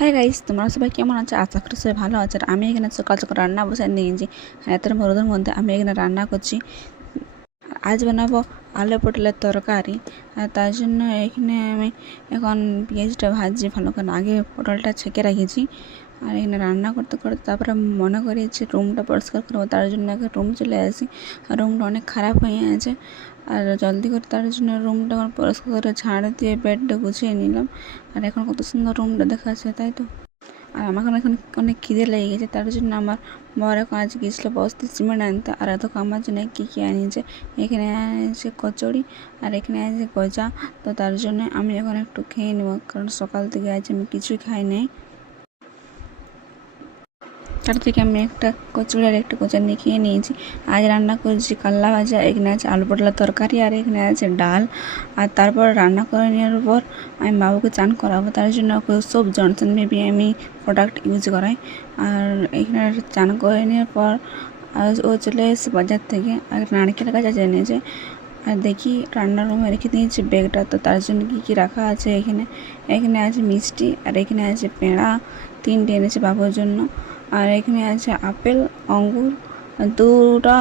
হ্যাঁ গাইস, তোমরা সবাই কেমন আছো? আশা করি সবাই ভালো আছে। আর আমি এখানে সকাল সকাল রান্না বসে নিয়েছি। রাতের রোদের মধ্যে আমি এখানে রান্না করছি। আজ বানাবো আলু পটলের তরকারি। আর তার জন্য এখানে আমি এখন পেঁয়াজটা ভাজছি ভালো করে। আগে পটলটা ছেঁকে রেখেছি। আর এখানে রান্না করতে করতে তারপরে মনে করেছি রুমটা পরিষ্কার করবো। তার জন্য একটা রুম চলে আসি। আর রুমটা অনেক খারাপ হয়ে আছে। আর জলদি করে তার জন্য রুমটা আমার পরিষ্কার করে ঝাড় দিয়ে বেডটা গুছিয়ে নিলাম। আর এখন কত সুন্দর রুমটা দেখাচ্ছে, তাই তো। আর আমার এখন অনেক খিদে লেগে গেছে। তার জন্য আমার বর এখন আজ গিয়েছিলো বস্তি সিমেন্ট আনতে। আর এত আমার জন্য কী কী আনিয়েছে, এখানে আনিয়েছে কচুরি আর এখানে আছে গজা। তো তার জন্য আমি এখন একটু খেয়ে নেবো, কারণ সকাল থেকে আজ আমি কিছুই খাই নাই। তার থেকে আমি একটা কচুরি আর একটা গজা নিয়ে খেয়ে নিয়েছি। আজ রান্না করেছি কাল্লা ভাজা, এখানে আছে আলু পটলের তরকারি আর এখানে আছে ডাল। আর তারপর রান্না করে নেওয়ার পর আমি বাবুকে চান করাবো। তার জন্য ওকে সব জনসন বেবি আমি প্রোডাক্ট ইউজ করাই। আর এখানে চান করে নেওয়ার পর ও চলে এসেছে বাজার থেকে আর নারকেল গাছ এনেছে। আর দেখি রান্নার রুমে রেখে দিয়েছি ব্যাগটা। তো তার জন্য কী কী রাখা আছে এখানে এখানে আছে মিষ্টি আর এখানে আছে পেঁড়া 3টে এনেছে বাবুর জন্য। আর এখানে আছে আপেল, আঙ্গুর 2টা